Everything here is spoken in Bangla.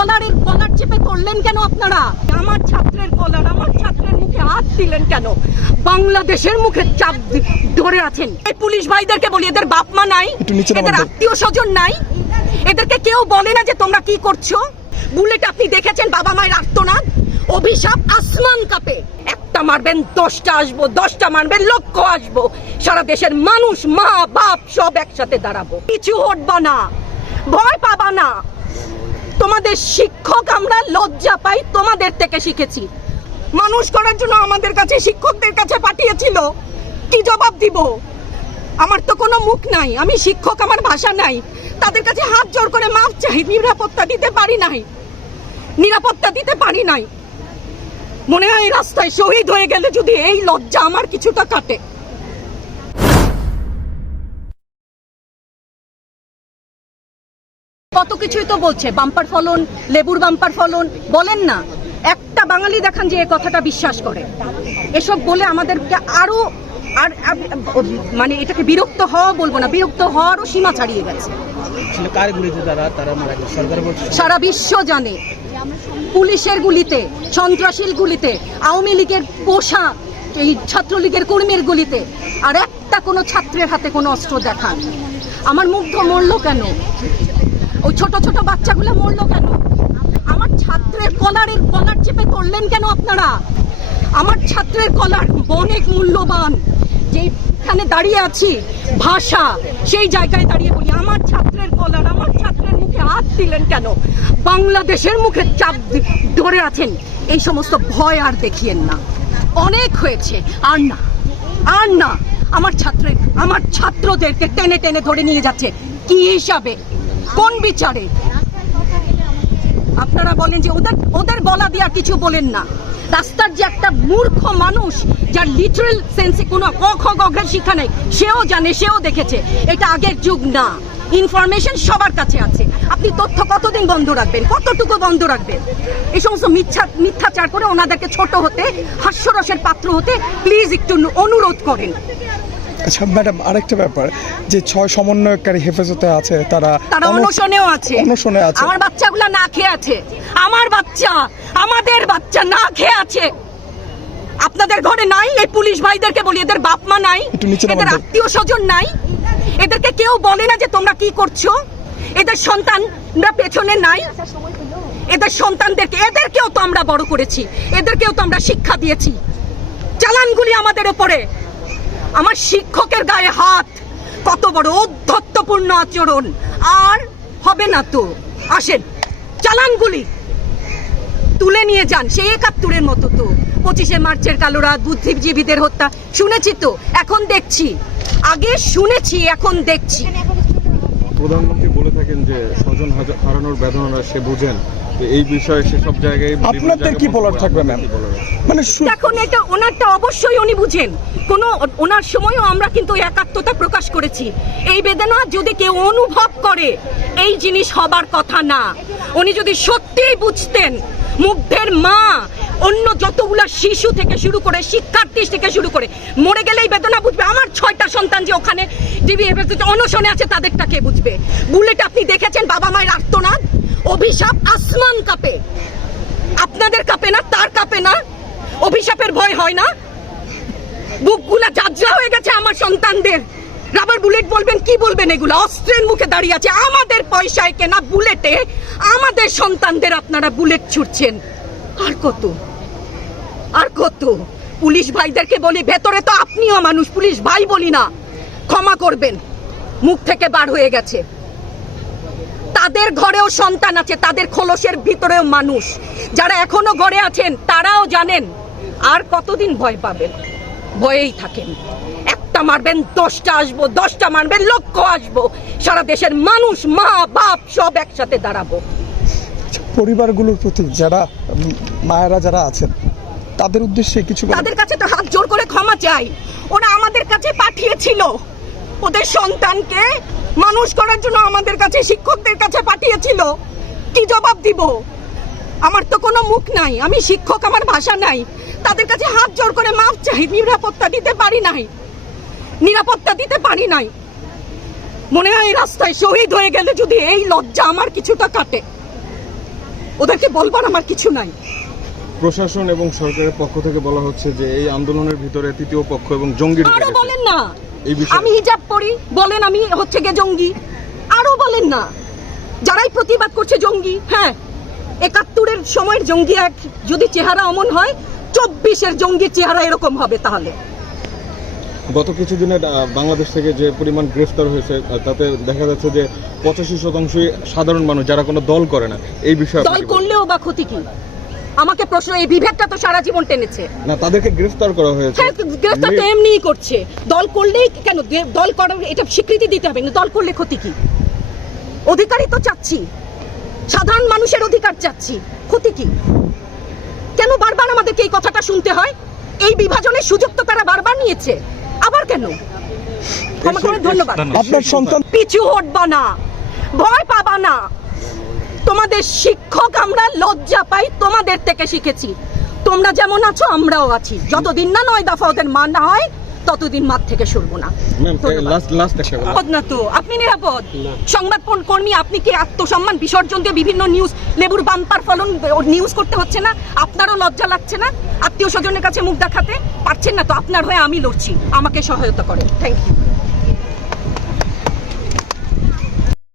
কলারের কলার চেপে ধরলেন কেন আপনারা? আমার ছাত্রের কলার আমার ছাত্রের মুখে হাত দিলেন কেন? বাংলাদেশের মুখে চাপ ধরে আছেন। এই পুলিশ ভাইদেরকে বলি এদের বাপ মা নাই এদের আত্মীয় স্বজন নাই। এদেরকে কেউ বলে না যে তোমরা কি করছ। বুলেট আপনি দেখেছেন বাবা মায়ের আর্তনাদ? অভিশাপ আসমান কাপে। একটা মারবেন দশটা আসব দশটা মারবেন লক্ষ আসব। সারা দেশের মানুষ মা বাপ সব একসাথে দাঁড়াবো। কিছু হটবা না ভয় পাবা না। তোমাদের শিক্ষক আমরা লজ্জা পাই, তোমাদের থেকে শিখেছি। মানুষ করার জন্য আমাদের কাছে, শিক্ষকদের কাছে পাঠিয়েছিল। কি জবাব দিব? আমার তো কোনো মুখ নাই, আমি শিক্ষক, আমার ভাষা নাই। তাদের কাছে হাত জোর করে মাপ চাই, নিরাপত্তা দিতে পারি নাই। নিরাপত্তা দিতে পারি নাই। মনে হয় রাস্তায় শহীদ হয়ে গেলে যদি এই লজ্জা আমার কিছুটা কাটে। কত কিছুই তো বলছে। বাম্পার ফলন লেবুর বাম্পার ফলন বলেন না। একটা বাঙালি দেখান যে এ কথাটা বিশ্বাস করে। এসব বলে আমাদেরকে আরও আর মানে এটাকে বিরক্ত হওয়া বলব না বিরক্ত হওয়ারও সীমা ছাড়িয়ে গেছে। সারা বিশ্ব জানে। পুলিশের গুলিতে সন্ত্রাসীর গুলিতে আওয়ামী লীগের পোষা এই ছাত্রলীগের কর্মীর গুলিতে আর একটা কোনো ছাত্রের হাতে কোনো অস্ত্র দেখান। আমার মুগ্ধ মরলো কেন? ওই ছোট ছোট বাচ্চাগুলো মরলো কেন? আমার ছাত্রের কলারের কলার চেপে করলেন কেন আপনারা? আমার ছাত্রের কলার অনেক মূল্যবান যেখানে দাঁড়িয়ে আছি, ভাষা, সেই জায়গায় দাঁড়িয়ে বলি, আমার ছাত্রের কলার, আমার ছাত্রের মুখে হাত দিলেন কেন? বাংলাদেশের মুখে চাপ ধরে আছেন, এই সমস্ত ভয় আর দেখিয়েন না। অনেক হয়েছে, আর না আর না, আমার ছাত্রের, আমার ছাত্রদেরকে টেনে টেনে ধরে নিয়ে যাচ্ছে। কি হিসাবে? কোন বিচারে? আপনারা বলেন যে ওদের ওদের গলা দিয়ে কিছু বলেন না। রাস্তার যে একটা মূর্খ মানুষ, যার লিটারাল সেন্সে কোনো ক, খ গঘের শিক্ষা নেই, সেও জানে, সেও দেখেছে। এটা আগের যুগ না। ইনফরমেশন সবার কাছে আছে। আপনি তথ্য কতদিন বন্ধ রাখবেন? কতটুকু বন্ধ রাখবেন? এই সমস্ত মিথ্যা, মিথ্যাচার করে ওনাদেরকে ছোট হতে, হাস্যরসের পাত্র হতে প্লিজ একটু অনুরোধ করেন। আচ্ছা ম্যাডাম আরেকটা ব্যাপার যে ছয় সমন্বয়কারী হেফাজতে আছে তারা তারা অনশ- অনশনেও আছে। অনশনে আছে। আমার বাচ্চাগুলো না খেয়ে আছে। আমার বাচ্চা আমাদের বাচ্চা না খেয়ে আছে। আপনাদের ঘরে নাই এই পুলিশ ভাইদেরকে বলি এদের বাপ মা নাই এদের আত্মীয় স্বজন নাই। এদেরকে কেউ বলে না যে তোমরা কি করছ। এদের সন্তানরা পেছনে নাই। এদের সন্তানদেরকে এদেরকেও তো আমরা বড় করেছি। এদেরকেও তো আমরা শিক্ষা দিয়েছি। চালানগুলি আমাদের ওপরে আমার শিক্ষকের গায়ে হাত। কত বড় অধ্যত্বপূর্ণ আচরণ। আর হবে না তো। আসেন, চালানগুলি তুলে নিয়ে যান। সে একাত্তরের মতো তো। পঁচিশে মার্চের কালো রাত, বুদ্ধিজীবীদের হত্যা। শুনেছি তো, এখন দেখছি। আগে শুনেছি, এখন দেখছি। প্রধানমন্ত্রী বলে থাকেন যে স্বজন হাজা- হারানোর বেদনা সে বুঝেন। এই বিষয়ে সেসব জায়গায় আপনাদের জায়গায় কি বলার থাকবে ম্যাম? মানে এখন এটা ওনারটা অবশ্যই উনি বুঝেন। কোনো ওনার সময়ও আমরা কিন্তু একাত্মতা প্রকাশ করেছি। এই বেদনা যদি কেউ অনুভব করে এই জিনিস হবার কথা না। উনি যদি সত্যিই বুঝতেন মুগ্ধের মা অন্য যতগুলা শিশু থেকে শুরু করে শিক্ষার্থী থেকে শুরু করে মরে গেলেই বেদনা বুঝবে। আমার ছয়টা সন্তান যে ওখানে অনশনে আছে, তাদেরটা কে বুঝবে? বুলেট আপনি দেখেছেন বাবা মায়ের আর্তনাদ? অভিশাপ আসমান কাপে। আপনাদের কাপে না, তার কাপে না? অভিশাপের ভয় হয় না? বুকগুলা হয়ে গেছে আমার সন্তানদের। রাবার বুলেট বলবেন, কি বলবেন এগুলো? অস্ত্রের মুখে দাঁড়িয়ে আছে। আমাদের পয়সায় কেনা বুলেটে আমাদের সন্তানদের আপনারা বুলেট ছুটছেন। আর কত? আর কত? পুলিশ ভাইদেরকে বলি, ভেতরে তো আপনিও মানুষ, পুলিশ ভাই বলি না। ক্ষমা করবেন। মুখ থেকে বার হয়ে গেছে। তাদের ঘরেও সন্তান আছে তাদের খোলসের ভিতরেও মানুষ। যারা এখনও ঘরে আছেন তারাও জানেন আর কতদিন ভয় পাবেন? ভয়েই থাকেন। একটা মারবেন দশটা আসব দশটা মারবেন লক্ষ আসব। সারা দেশের মানুষ মা বাপ সব একসাথে দাঁড়াবো। পরিবারগুলোর প্রতি যারা মায়েরা যারা আছেন তাদের উদ্দেশ্যে কিছু? তাদের কাছে তো হাত জোর করে ক্ষমা চাই। ওরা আমাদের কাছে পাঠিয়েছিল। ওদের সন্তানকে মানুষ করার জন্য আমাদের কাছে শিক্ষকদের কাছে পাঠিয়েছিল। কি জবাব দিব? আমার তো কোনো মুখ নাই আমি শিক্ষক আমার ভাষা নাই। তাদের কাছে হাত জোর করে মাপ চাই নিরাপত্তা দিতে পারি নাই। নিরাপত্তা দিতে পারি নাই। মনে হয় রাস্তায় শহীদ হয়ে গেলে যদি এই লজ্জা আমার কিছুটা কাটে। ওদেরকে বলবার আমার কিছু নাই। প্রশাসন এবং সরকারের পক্ষ থেকে বলা হচ্ছে যে এই আন্দোলনের ভিতরে তৃতীয় পক্ষ এবং জঙ্গি আরও বলেন না। আমি হিজাব পরি বলেন আমি হচ্ছে গে জঙ্গি। আরও বলেন না যারাই প্রতিবাদ করছে জঙ্গি হ্যাঁ একাত্তরের সময়ের জঙ্গি এক যদি চেহারা অমন হয় চব্বিশের জঙ্গির চেহারা এরকম হবে তাহলে। গত কিছুদিনে বাংলাদেশ থেকে যে পরিমাণ গ্রেফতার হয়েছে তাতে দেখা যাচ্ছে যে পঁচাশি শতাংশই সাধারণ মানুষ যারা কোনো দল করে না এই বিষয়ে দল করলেও বা ক্ষতি কি? আমাকে প্রশ্ন এই বিভেদটা তো সারা জীবন টেনেছে। না তাদেরকে গ্রেফতার করা হয়েছে। হ্যাঁ গ্রেফতার তো এমনিই করছে। দল করলেই কেন? দল করার এটা স্বীকৃতি দিতে হবে না দল করলে ক্ষতি কি? অধিকারই তো চাচ্ছি। সাধারণ মানুষের অধিকার চাচ্ছি ক্ষতি কি? কেন বারবার আমাদেরকে এই কথাটা শুনতে হয়? এই বিভাজনের সুযোগ তো তারা বারবার নিয়েছে। আবার কেন? ক্ষমা করে ধন্যবাদ। আপনার সন্তান পিছু হটবা না ভয় পাবা না। তোমাদের শিক্ষক আমরা লজ্জা পাই তোমাদের থেকে শিখেছি। তোমরা যেমন আছো আমরাও আছি। যতদিন না নয় দফা ওদের মান না হয় ততদিন মাঠ থেকে সরবো না। নিরাপদ তো? আপনি নিরাপদ? সংবাদ কর্মী আপনি কি আত্মসম্মান বিসর্জন দিয়ে বিভিন্ন নিউজ লেবুর বাম্পার ফলন নিউজ করতে হচ্ছে না? আপনারও লজ্জা লাগছে না? আত্মীয় স্বজনের কাছে মুখ দেখাতে পারছেন না তো? আপনার হয়ে আমি লড়ছি। আমাকে সহায়তা করেন। Thank you